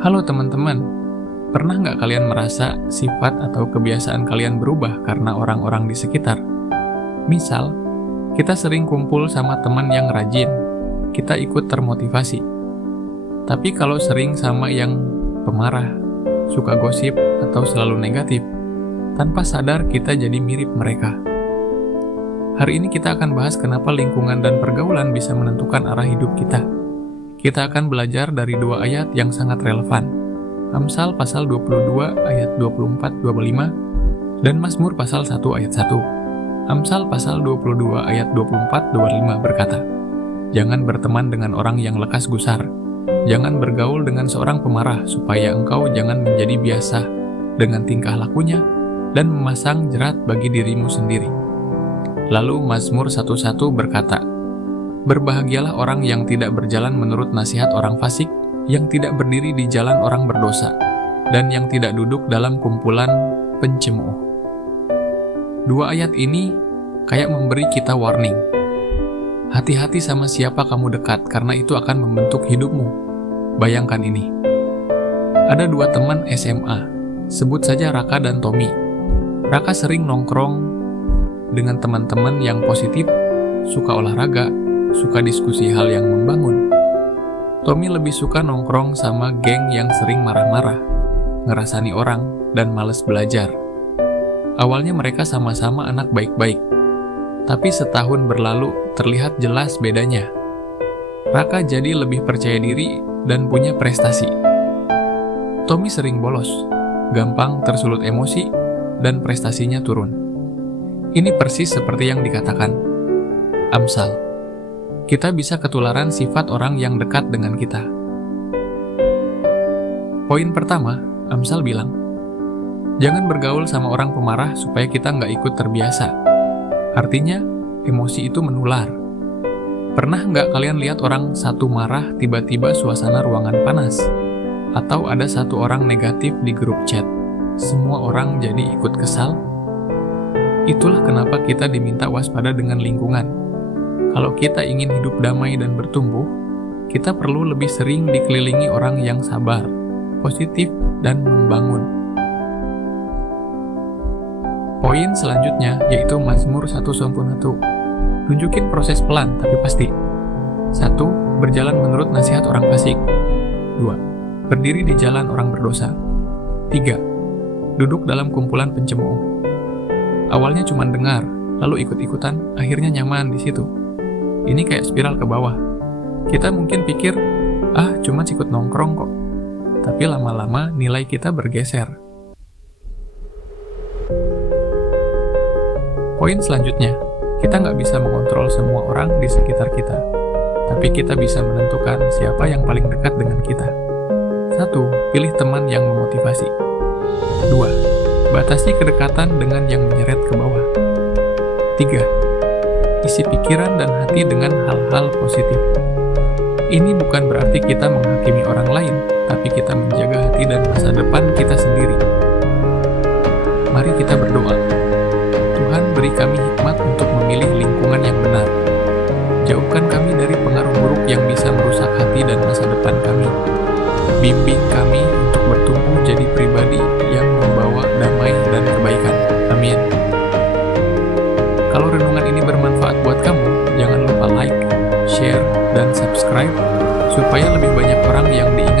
Halo teman-teman, pernah nggak kalian merasa sifat atau kebiasaan kalian berubah karena orang-orang di sekitar? Misal, kita sering kumpul sama teman yang rajin, kita ikut termotivasi. Tapi kalau sering sama yang pemarah, suka gosip, atau selalu negatif, tanpa sadar kita jadi mirip mereka. Hari ini kita akan bahas kenapa lingkungan dan pergaulan bisa menentukan arah hidup kita. Kita akan belajar dari dua ayat yang sangat relevan. Amsal pasal 22 ayat 24-25 dan Mazmur pasal 1 ayat 1. Amsal pasal 22 ayat 24-25 berkata, "Jangan berteman dengan orang yang lekas gusar. Jangan bergaul dengan seorang pemarah supaya engkau jangan menjadi biasa dengan tingkah lakunya dan memasang jerat bagi dirimu sendiri." Lalu Mazmur 1:1 berkata, "Berbahagialah orang yang tidak berjalan menurut nasihat orang fasik, yang tidak berdiri di jalan orang berdosa, dan yang tidak duduk dalam kumpulan pencemooh." Dua ayat ini kayak memberi kita warning. Hati-hati sama siapa kamu dekat, karena itu akan membentuk hidupmu. Bayangkan ini. Ada dua teman SMA, sebut saja Raka dan Tommy. Raka sering nongkrong dengan teman-teman yang positif, suka olahraga, suka diskusi hal yang membangun. Tommy lebih suka nongkrong sama geng yang sering marah-marah, ngerasani orang, dan males belajar. Awalnya mereka sama-sama anak baik-baik, tapi setahun berlalu terlihat jelas bedanya. Raka jadi lebih percaya diri dan punya prestasi. Tommy sering bolos, gampang tersulut emosi, dan prestasinya turun. Ini persis seperti yang dikatakan Amsal. Kita bisa ketularan sifat orang yang dekat dengan kita. Poin pertama, Amsal bilang, jangan bergaul sama orang pemarah supaya kita nggak ikut terbiasa. Artinya, emosi itu menular. Pernah nggak kalian lihat orang satu marah, tiba-tiba suasana ruangan panas? Atau ada satu orang negatif di grup chat, semua orang jadi ikut kesal? Itulah kenapa kita diminta waspada dengan lingkungan. Kalau kita ingin hidup damai dan bertumbuh, kita perlu lebih sering dikelilingi orang yang sabar, positif, dan membangun. Poin selanjutnya yaitu Mazmur 1:1. Tunjukin proses pelan tapi pasti. 1. Berjalan menurut nasihat orang fasik. 2. Berdiri di jalan orang berdosa. 3. Duduk dalam kumpulan pencemooh. Awalnya cuma dengar, lalu ikut-ikutan, akhirnya nyaman di situ. Ini kayak spiral ke bawah. Kita mungkin pikir, cuma ikut nongkrong kok. Tapi lama-lama nilai kita bergeser. Poin selanjutnya, kita nggak bisa mengontrol semua orang di sekitar kita. Tapi kita bisa menentukan siapa yang paling dekat dengan kita. 1. Pilih teman yang memotivasi. 2. Batasi kedekatan dengan yang menyeret ke bawah. 3. Isi pikiran dan hati dengan hal-hal positif. Ini bukan berarti kita menghakimi orang lain, tapi kita menjaga hati dan masa depan kita sendiri. Mari kita berdoa. Tuhan, beri kami hikmat untuk memilih lingkungan yang benar. Jauhkan kami dari pengaruh buruk yang bisa merusak hati dan masa depan kami. Bimbing kami untuk bertumbuh jadi pribadi yang membawa damai dan kebaikan. Amin. Kalau renungan ini bermanfaat buat kamu, jangan lupa like, share, dan subscribe supaya lebih banyak orang yang diingat